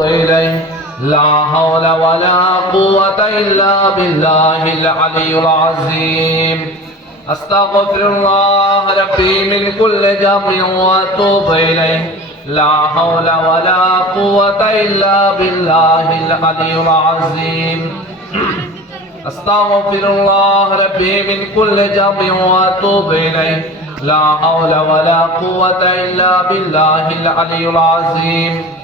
إليه. لا حول ولا قوة إلا بالله العلي العظيم. أستغفر الله ربي من كل جمع وأتوب إليه. لا حول ولا قوة إلا بالله العلي العظيم. أستغفر الله ربي من كل جمع وأتوب إليه. لا حول ولا قوة إلا بالله العلي العظيم.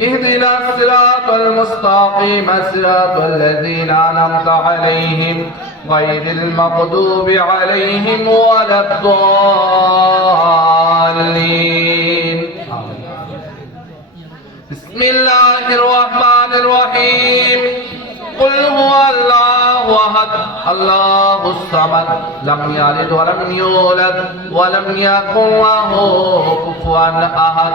اهدنا الصراط المستقيم صراط الذين أنعمت عليهم غير المغضوب عليهم ولا الضالين. بسم الله الرحمن الرحيم. قل هو الله أحد الله الصمد لم يلد ولم يولد ولم يكن له كفوا أحد.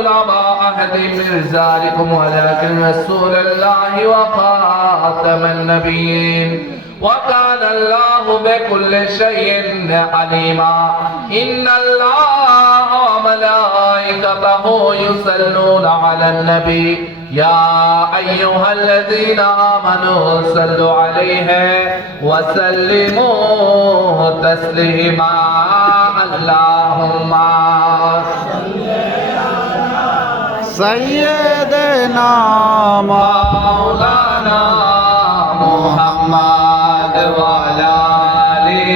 ابا احد من ذلكم ولكن رسول الله وخاتم النبيين. وكان الله بكل شيء عليما. إن الله وملائكته يصلون على النبي. يا أيها الذين آمنوا صلوا عليه وسلموا تسليما. اللهم সৈয়দনা مولانا محمد وعلى آله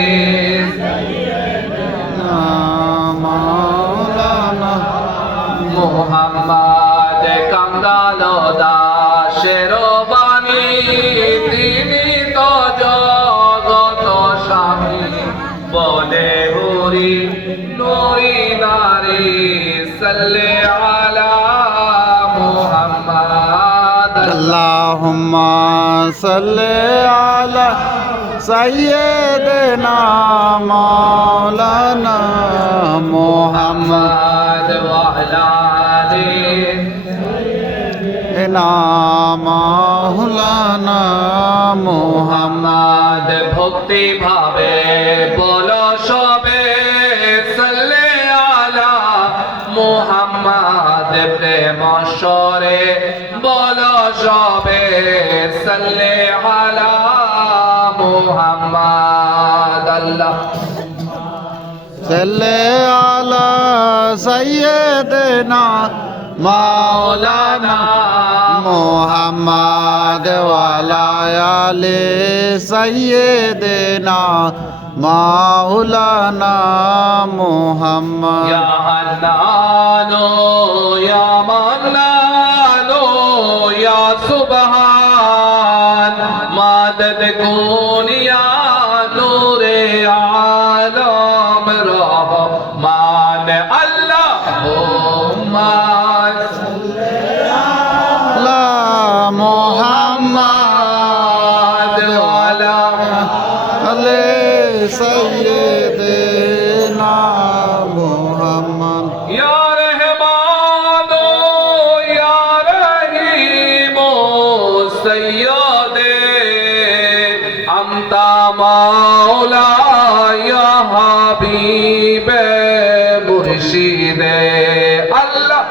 মাওলানা মোহাম্মদ কাঙ্গালো দাসের বাণী তিনি তো জগত স্বামী বলে হরি নুরি নারী সাল্লে اللهم صل على سيدنا مولانا محمد মোহাম্মদ ওয়ালা আলিহি মাওলানা মোহাম্মদ মোহাম্মদ ভক্তি ভাবে বলো সবে সাল্লে আলা মোহাম্মদ প্রেম স্বরে বলো সবে সাল্লে আলা মুহাম্মাদ আল্লাহ। সাল্লে আলা সাইয়্যিদিনা মাওলানা মোহাম্মদ ওয়ালায়ালে সাইয়্যিদিনা মাওলানা মোহাম্মদ। ইয়া হান্নানো হাবিবে মুর্শিদে আল্লাহ।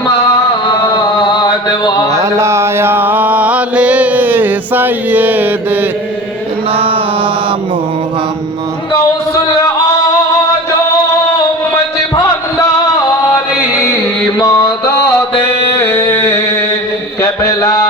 মোহাম্মদ ওয়ালায়ালে সাইয়েদে না মোহাম্মদ। গৌসুল আজম মজভান্ডারি মাদাদে। কেবলা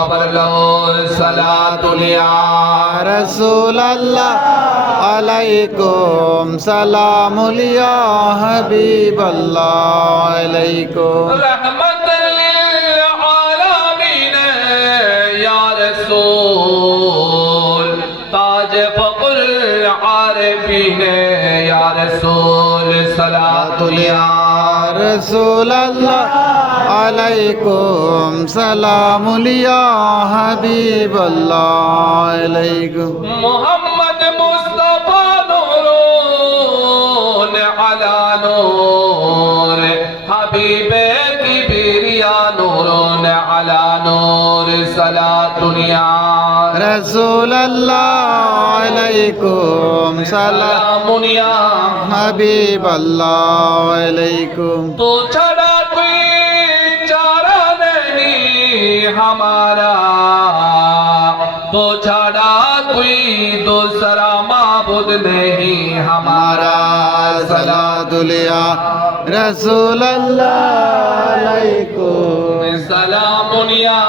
লো ইয়া রাসূল আল্লাহ খবর লো মেরে আকা মেরে মাওলা খবর লো সালাতুল ইয়া রসুল আল্লাহ আলাইকুম সালামুল ইয়া হাবিব আল্লাহ আলাইকুম رحمة للعالمين يا رسول تاج আলাইকুম সালামুল ইয়া হাবিব আল্লাহ আলাইকুম محمد مصطفى نور على نور حبيب كبريا نور على نور صلاة يا রসুল আল্লাহ আলাইকুম সালাম سلام يا হাবিব আল্লাহ আলাইকুম तो हमारा तो छाड़ा कोई दूसरा माबुद नहीं हमारा सलादुलिया रसूल अल्लाह सलामुनिया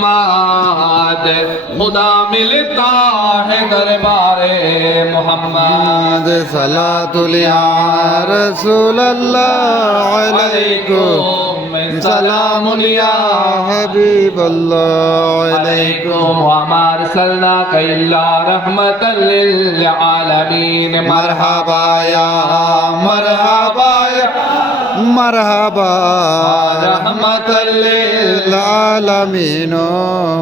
मोहम्मद खुदा मिलता है दरबारे मोहम्मद सला तुलिया रसूल सलाम हबीब हमार सल्ला कैला रहमत आलमीन मरहबा या मरहबा مرحبا. رحمت للعالمين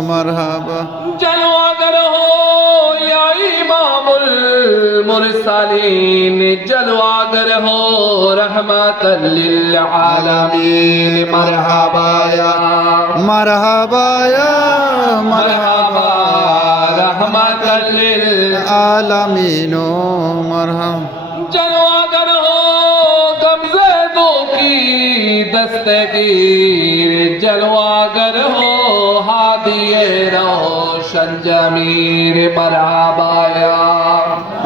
مرحبا. جلوہ گر ہو یا إمام المرسلین جلوہ گر ہو رحمت للعالمين. مرحبا يا مرحبا يا مرحبا. رحمت للعالمین दस्तगीर जलवागर हो हादिए रोशन जमीर मरहबाया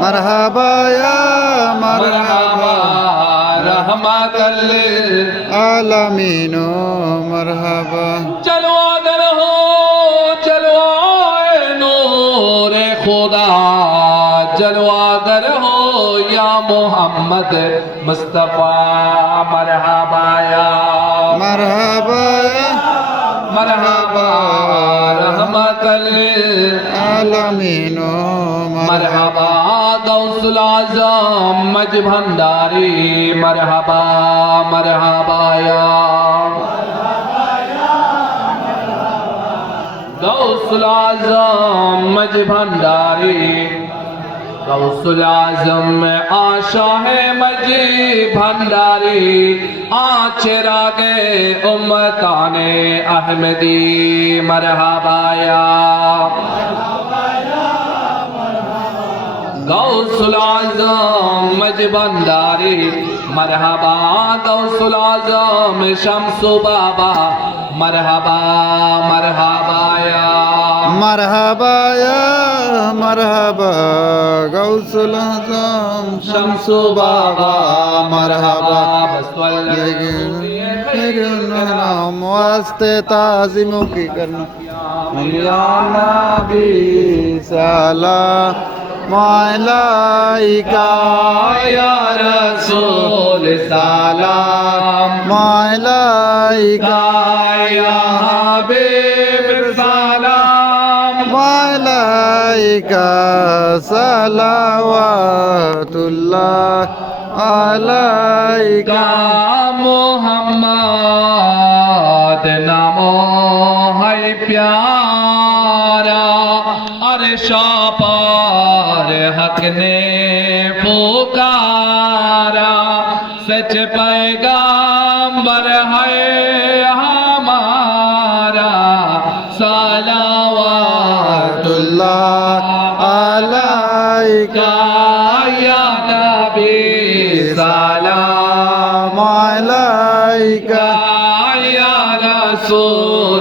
मरहबाया मरहबा रहमत आलमीनो मरहबा जलवागर हो जलवा नूर खुदा जलवागर हो یا محمد مصطفیٰ مرحبا یا مرحبا مرحبا رحمت للعالمین مرحبا دوس العظام مج بھنڈاری مرحبا مرحبا یا غوث العظام بھنڈاری غوث العظم میں آشا ہے مجی بھنڈاری آچرا گے امتان احمدی، مرحبا یا غوث العظم مج بنداری مرحبا غوث العظم شمس بابا، مرحبا مرحبا یا مرحبا یا مرحبا، غوث العظم شمس و بابا، مرحبا. نام واسطے تعظیموں کی کرنا۔ مولانا بھی سالا مائلائکا یا رسول سالا مائلائکا یا حبیب আলাইকা সালাওয়াতুল্লাহ আলাইকা। মোহাম্মদ নাম হাই প্যা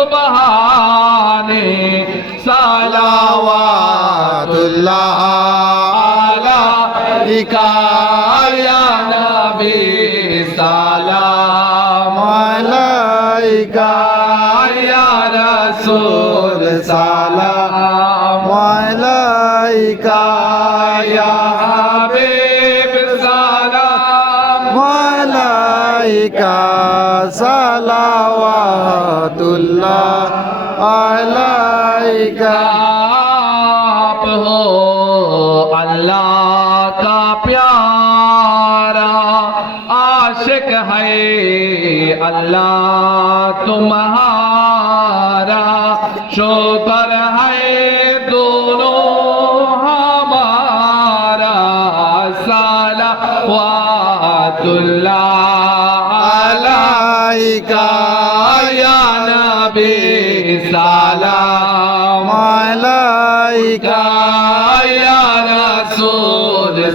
सुबहानी सलावातुल्लाह अलैका या नबी सलाम अलैका आप हो अल्लाह का प्यारा आशिक है अल्लाह तुम्हारा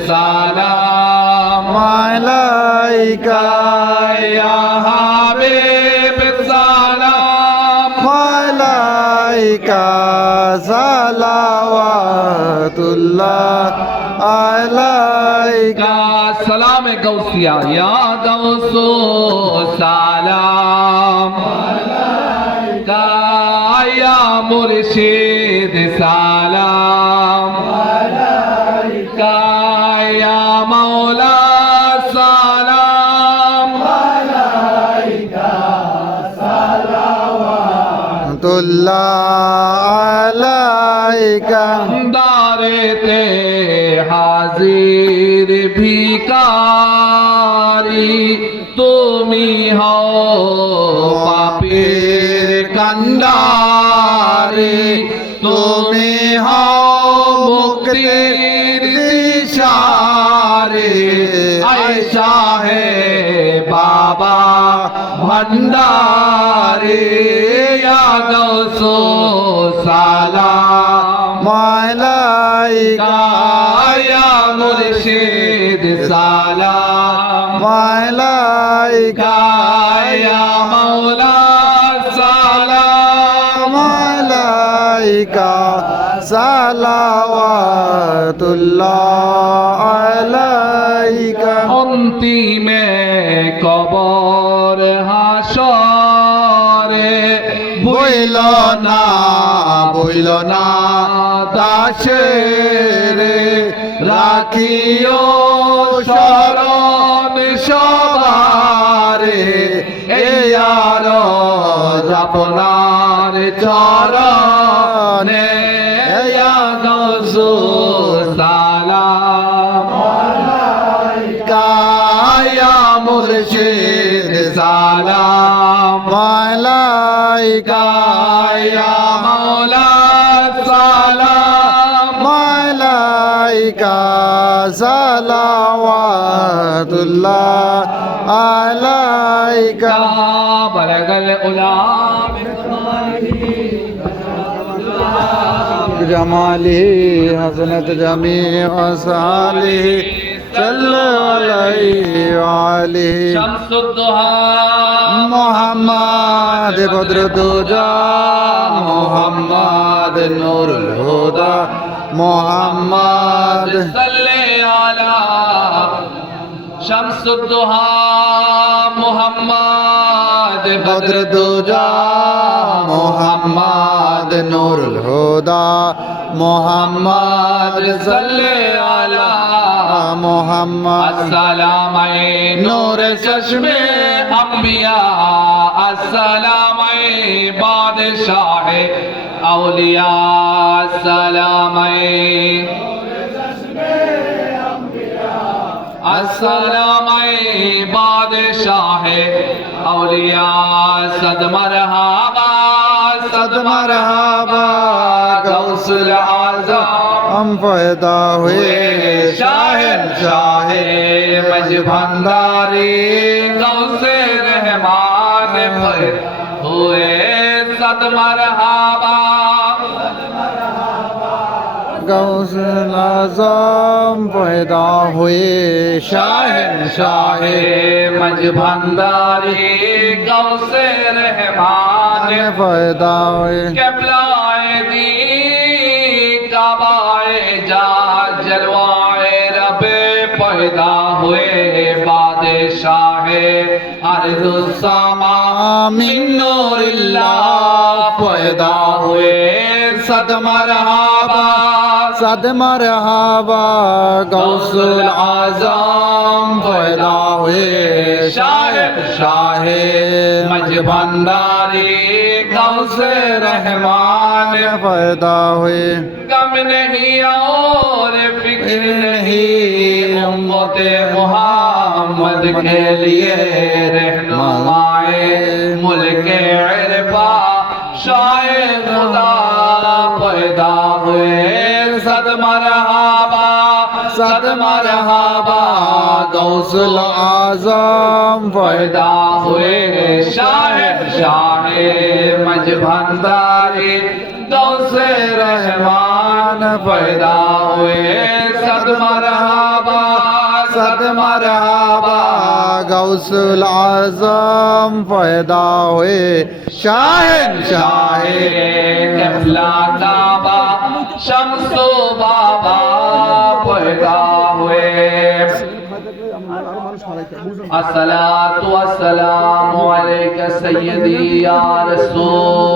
সালাম। আলাইকা ইয়া হাবিব সালাম। আলাইকা সালাওয়াতুল্লাহ আলাইকা। সালামে গাউসিয়া ইয়া গাউসু সালাম। সালাম। يا مولاي দারেতে হাজির ভিকারি তুমি হও পাপের কান্ডা হে বাবা ভণ্ডারে গৌসো সালাম মালাইকা ইয়া মুর্শিদ সালাম মালাইকা ইয়া মাওলা সালাম মালাইকা সালাওয়াতুল্লাহ। হাসরে বইল না বইল না দাসের। রাখিও শরণ সবারে এই আর চরণে। صلوات الله عليك بلغ العلا جماله حسنت جميع صالح صلى عليه وعليه شمس الضحى محمد بدر الدجى محمد نور الهدى محمد صل على شمس الضحى محمد বদর দুজা মোহাম্মদ নুরুল হুদা মোহাম্মদ সাল্লে আলা মোহাম্মদ। সালাম নূর চশমে আম্বিয়া আসসালাম বাদশাহ আউলিয়া সালাম السلام بادشاہ اولیاء صد مرحبا صد مرحبا غوث العظم ہم پیدا ہوئے شاہن شاہ مجبنداری غوث رحمان پر ہوئے صد مرحبا گوز نظام پیدا ہوئے شاہ شاہ مجھ بھنداری گوز رحمان پیدا ہوئے۔ قبلائے دی کعبائے جا جلوائے رب پیدا ہوئے۔ بادشاہ عرض السامہ من نور اللہ پیدا ہوئے۔ صد مرحب صد مرحبا غوث العظام پیدا ہوئے شاہ شاہ مجھ بھنڈاری رحمان پیدا ہوئے۔ کم نہیں اور فکر نہیں امت محمد کے لیے رہنمائے ملک عرفہ شاہ خدا پیدا ہوئے۔ صد مرحبا صد مرحبا غوث العظم پیدا ہوئے شاہ شاہ مجبنداری غوث رحمان پیدا ہوئے صد مرحبا صد مرحبا گوس العظم پیدا ہوئے شاہ شاہ افلاق آبا शमसो बाबा पैदा हुए अस्सलातु वस्सलामु अलैका सय्यदी या रसूल